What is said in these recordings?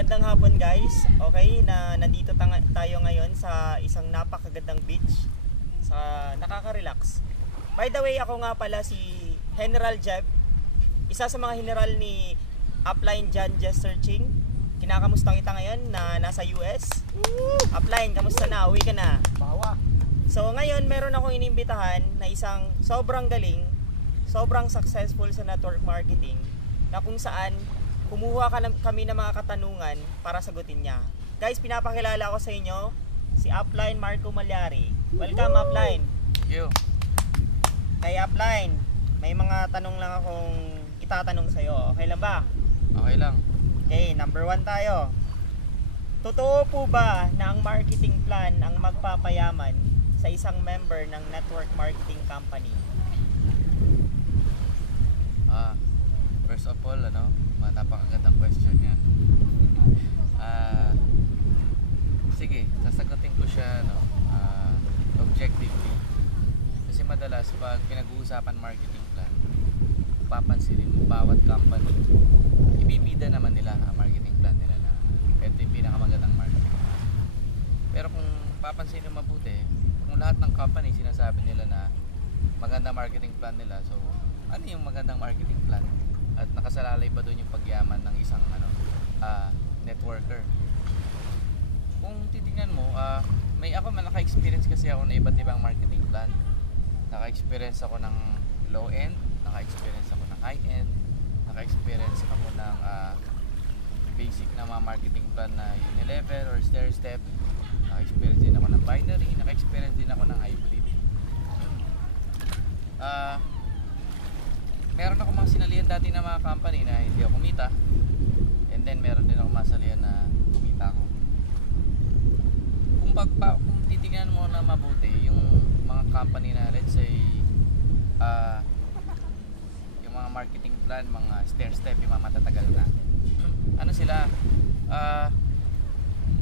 magandang hapon guys. Okay, na nandito tayo ngayon sa isang napakagandang beach sa nakaka-relax. By the way, ako nga pala si General Jeff, isa sa mga general ni Upline John Jester Ching. Kinakamusta kita ngayon na nasa US. Upline, kamusta na? Uwi ka na. Bawa. So ngayon meron akong inimbitahan na isang sobrang galing, sobrang successful sa network marketing na kung saan kumuha ka ng, kami ng mga katanungan para sagutin niya. Guys, pinapakilala ko sa inyo si Upline Marco Malyari. Welcome Upline. You. Kay Upline, may mga tanong lang akong itatanong sa iyo. Okay lang ba? Okay lang. Okay, number one tayo. Totoo po ba na ang marketing plan ang magpapayaman sa isang member ng network marketing company? Ah, first of all, ano, ma- napakagandang question yan. Ah, sige, sasagutin ko siya, no, ah, objectively. Kasi madalas, pag pinag-uusapan marketing plan, papansinin mo bawat company, ibibida naman nila ang marketing plan nila na ito yung pinakamagandang marketing plan. Pero kung papansinin mo mabuti, kung lahat ng company sinasabi nila na magandang marketing plan nila, so ano yung magandang marketing plan? At nakasalalay ba doon yung pagyaman ng isang ano ah, networker? Kung titingnan mo, ah, may ako man naka-experience kasi ako ng iba't ibang marketing plan. Naka-experience ako ng low end, naka-experience ako ng high end, naka-experience ako ng ah, basic na mga marketing plan na unilevel or stair step. Naka-experience din ako ng binary, naka-experience din ako ng hybrid. Ah, meron ako mga sinalihan dati na mga company na hindi ako kumita. And then meron din ako mga sinalihan na kumita ako. Kung pagpa, kung titingnan mo na mabuti yung mga company na let's say ah yung mga marketing plan, mga stair step, yung mga matatagal na. ano sila? Ah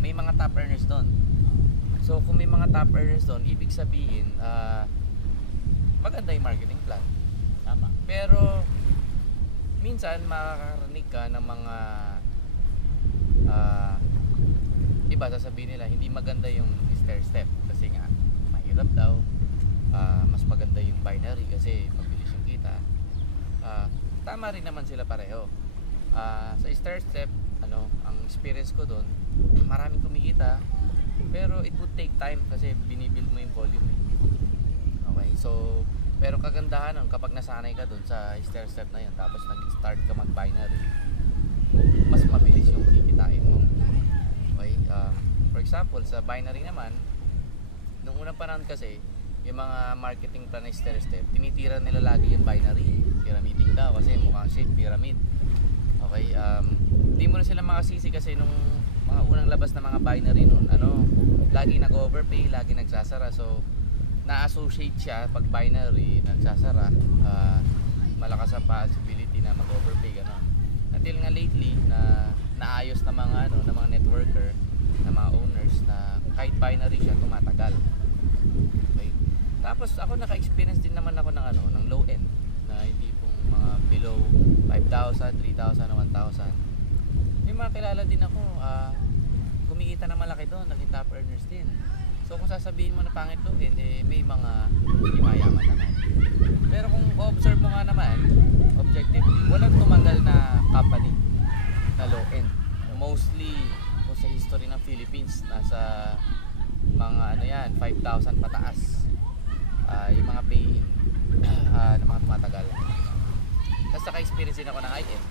may mga top earners doon. So kung may mga top earners doon, ibig sabihin ah maganda yung marketing plan. Tama. Pero minsan makakarinig ka ng mga ah, iba sasabihin nila hindi maganda yung stair step kasi nga mahirap daw. Ah, mas maganda yung binary kasi mabilis yung kita. Ah, tama rin naman sila pareho. Ah, sa stair step, ano, ang experience ko doon, maraming kumikita pero it would take time kasi binibuild mo yung volume eh. Okay, so pero kagandahan nun kapag nasanay ka dun sa stair step na yun tapos nag-start ka mag-binary mas mabilis yung kikitain mo. Okay, um, for example sa binary naman nung unang panahon kasi yung mga marketing plan na stair step tinitira nila lagi yung binary pyramiding daw kasi mukhang shape pyramid okay um, di mo na sila makasisi kasi nung mga unang labas na mga binary nun ano lagi nag-overpay lagi nagsasara so na-associate siya pag binary nagsasara ah, malakas ang possibility na mag-overpay ganun. Until nga lately na naayos na mga ano na mga networker na mga owners na kahit binary siya tumatagal. Okay tapos ako naka-experience din naman ako ng ano ng low end na hindi pong mga below 5,000, 3,000, 1,000 may mga kilala din ako ah kumikita na malaki doon naging top earners din So kung sasabihin mo na pangit low end, eh, may mga hindi mayaman naman. Pero kung observe mo nga naman, objectively, walang tumagal na company na low end. Mostly, kung sa history ng Philippines, nasa mga ano yan, 5,000 pataas. Ah, yung mga pay-in ah, na mga tumatagal. Tapos naka-experience din ako ng high end.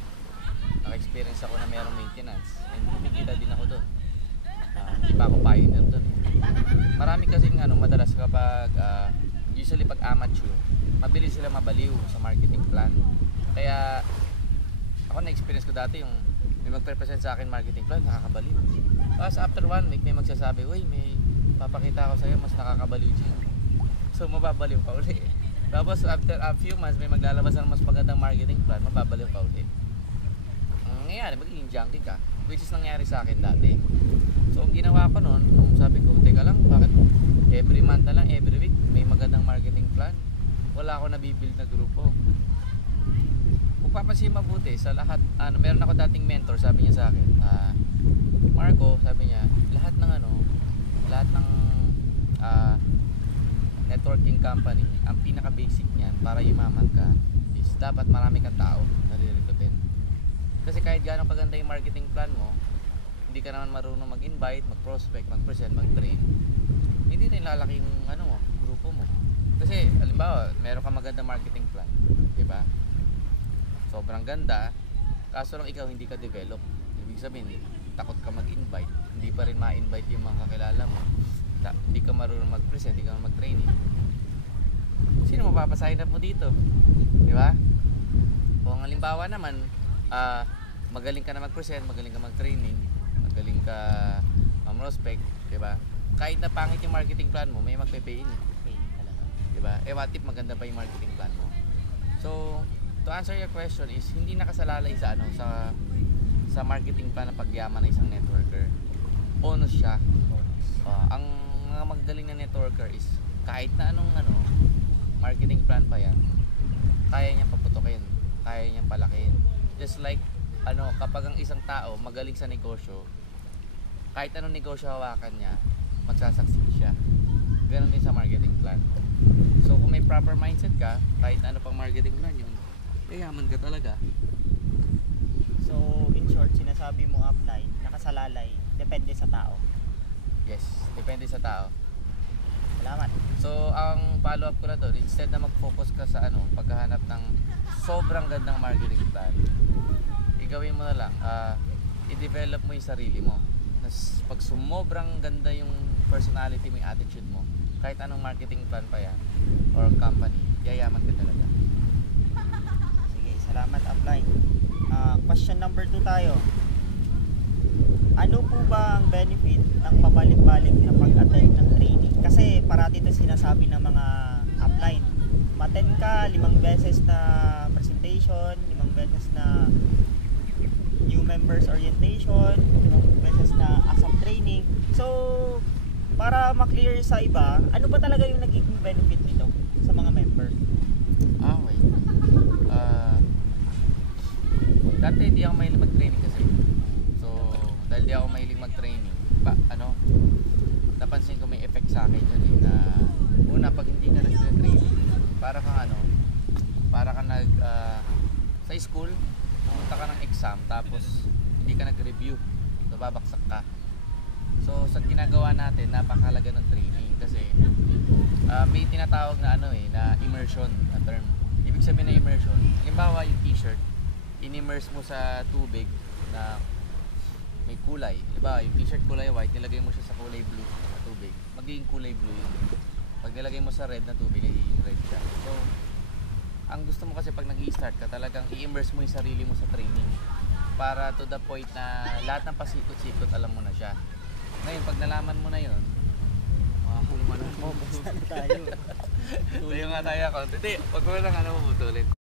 Naka-experience ako na merong maintenance. And kumikita din ako doon. Ah, Hindi pa ako pioneer doon. Marami kasi ano, madalas kapag ah, usually pag amateur, mabilis sila mabaliw sa marketing plan. Kaya ako na-experience ko dati yung may magpe-present sa akin marketing plan, nakakabaliw. Tapos after one week may magsasabi, "Uy, may papakita ko sa iyo mas nakakabaliw dyan." So mababaliw ka uli. Tapos after a few months may maglalabas ng mas magandang marketing plan, mababaliw ka uli. Ang nangyayari, magiging junkie ka. Which is nangyari sa akin dati. So ang ginawa ko noon, kung sabi ko, teka lang, bakit every month na lang, every week, may magandang marketing plan. Wala akong nabibuild na grupo. Kung papansin mabuti, sa lahat, ano, meron ako dating mentor, sabi niya sa akin, uh, Marco, sabi niya, lahat ng ano, lahat ng uh, networking company, ang pinaka basic niyan para yumaman ka is dapat marami kang tao na re Kasi kahit gaano kaganda yung marketing plan mo, ka naman marunong mag-invite, mag-prospect, mag-present, mag-train, hindi rin lalaki yung ano mo, grupo mo. Kasi, alimbawa, meron ka magandang marketing plan, di ba? Sobrang ganda, kaso lang ikaw hindi ka develop. Ibig sabihin, takot ka mag-invite, hindi pa rin ma-invite yung mga kakilala mo. Ta- hindi ka marunong mag-present, hindi ka mag-training. Sino mapapasign up mo dito? Di ba? Kung halimbawa naman, ah, magaling ka na mag-present, magaling ka mag-training, magaling ka mag-prospect, di ba? Kahit na pangit yung marketing plan mo, may magpe-pay in. Di ba? Eh, what if maganda pa yung marketing plan mo? So, to answer your question is, hindi nakasalalay sa ano, sa sa marketing plan ng pagyaman ng isang networker. Bonus siya. Ah, ang mga magdaling na networker is, kahit na anong ano, marketing plan pa yan, kaya niyang paputukin, kaya niyang palakin. Just like, ano, kapag ang isang tao magaling sa negosyo, kahit anong negosyo hawakan niya, magsasucceed siya. Ganon din sa marketing plan. So kung may proper mindset ka, kahit ano pang marketing plan yun, yayaman ka talaga. So, in short, sinasabi mo upline, nakasalalay, depende sa tao. Yes, depende sa tao. Salamat. So ang follow up ko na doon, instead na mag-focus ka sa ano, paghahanap ng sobrang gandang marketing plan, igawin mo na lang, ah, i-develop mo yung sarili mo. Nas, pag sumobrang ganda yung personality mo, yung attitude mo, kahit anong marketing plan pa yan, or company, yayaman ka talaga. Sige, salamat upline. Ah, question number 2 tayo. Ano po ba ang benefit ng pabalik-balik na pag-attend ng training? Kasi parati ito sinasabi ng mga upline. Maten ka, limang beses na presentation, limang beses na new members orientation, beses na ASAP training. So, para maklear sa iba, ano ba talaga yung nagiging benefit nito sa mga member? Ah, okay. Ah, dati hindi ako mahilig mag-training kasi. So, dahil di ako mahilig mag-training, ba, ano, napansin ko may effect sa akin yun eh, na una, pag hindi ka nag-training, para kang ano, para kang nag, ah, sa school, pumunta ka ng exam, tapos hindi ka nag-review, nababaksak ka. So, sa ginagawa natin, napakahalaga ng training kasi ah, may tinatawag na ano eh, na immersion na term. Ibig sabihin na immersion, halimbawa yung t-shirt, in-immerse mo sa tubig na may kulay. Diba, yung t-shirt kulay white, nilagay mo siya sa kulay blue na tubig. Magiging kulay blue yun. Pag nilagay mo sa red na tubig, nagiging red siya. So, ang gusto mo kasi pag nag start ka, talagang i-immerse mo yung sarili mo sa training. Para to the point na lahat ng pasikot-sikot alam mo na siya. Ngayon, pag nalaman mo na yun, makakuluman na. Sana tayo. Tayo nga tayo ako. Hindi, pag mo lang ano mo tulin.